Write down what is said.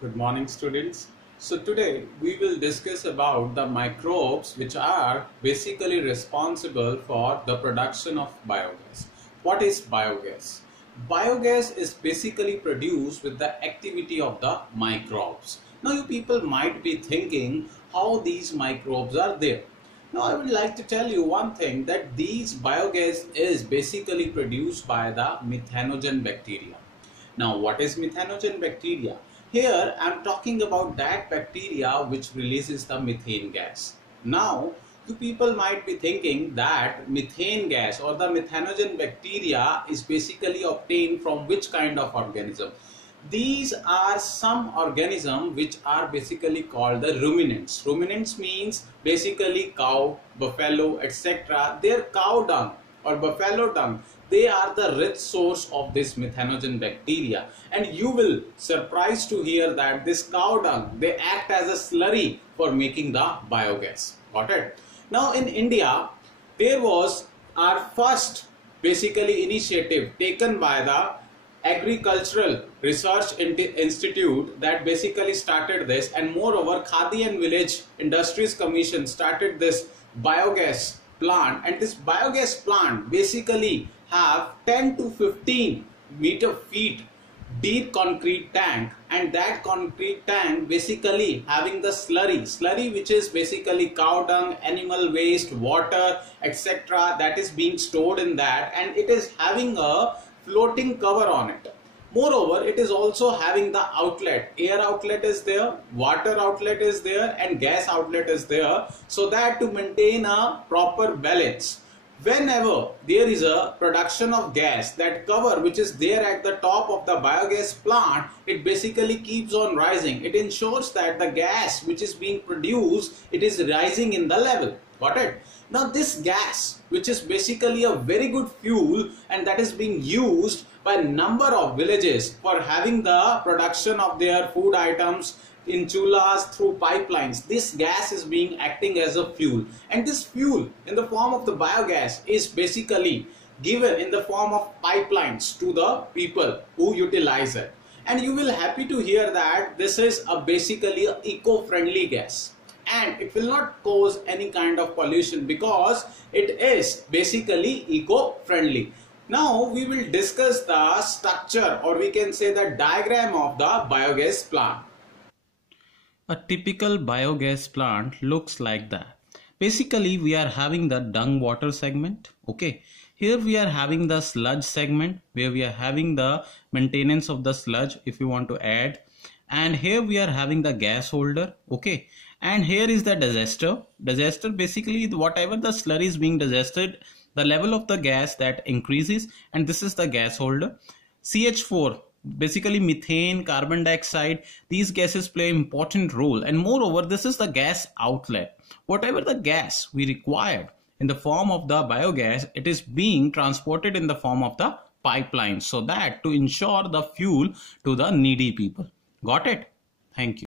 Good morning, students. So today we will discuss about the microbes which are basically responsible for the production of biogas. What is biogas? Biogas is basically produced with the activity of the microbes. Now you people might be thinking how these microbes are there. Now I would like to tell you one thing, that these biogas is basically produced by the methanogen bacteria. Now, what is methanogen bacteria? Here, I am talking about that bacteria which releases the methane gas. Now, you people might be thinking that methane gas or the methanogen bacteria is basically obtained from which kind of organism? These are some organisms which are basically called the ruminants. Ruminants means basically cow, buffalo, etc. Their cow dung or buffalo dung, they are the rich source of this methanogen bacteria, and you will surprised to hear that this cow dung, they act as a slurry for making the biogas. Got it? Now in India, there was our first basically initiative taken by the Agricultural Research Institute that basically started this, and moreover Khadi and Village Industries Commission started this biogas plant, and this biogas plant basically have 10 to 15 meter feet deep concrete tank, and that concrete tank basically having the slurry which is basically cow dung, animal waste, water, etc. that is being stored in that, and it is having a floating cover on it. Moreover, it is also having the outlet. Air outlet is there, water outlet is there, and gas outlet is there, so that to maintain a proper balance. Whenever there is a production of gas, that cover which is there at the top of the biogas plant, it basically keeps on rising. It ensures that the gas which is being produced, it is rising in the level. Got it? Now this gas, which is basically a very good fuel, and that is being used by a number of villages for having the production of their food items in chullas through pipelines. This gas is being acting as a fuel, and this fuel in the form of the biogas is basically given in the form of pipelines to the people who utilize it. And you will happy to hear that this is a basically a eco-friendly gas, and it will not cause any kind of pollution because it is basically eco-friendly. Now we will discuss the structure, or we can say the diagram of the biogas plant. A typical biogas plant looks like that. Basically we are having the dung water segment. Okay, here we are having the sludge segment where we are having the maintenance of the sludge if you want to add, and here we are having the gas holder. Okay, and here is the digester. Basically whatever the slurry is being digested, the level of the gas that increases, and this is the gas holder. CH4, basically methane, carbon dioxide, these gases play an important role, and moreover this is the gas outlet. Whatever the gas we required in the form of the biogas, it is being transported in the form of the pipeline, so that to ensure the fuel to the needy people. Got it? Thank you.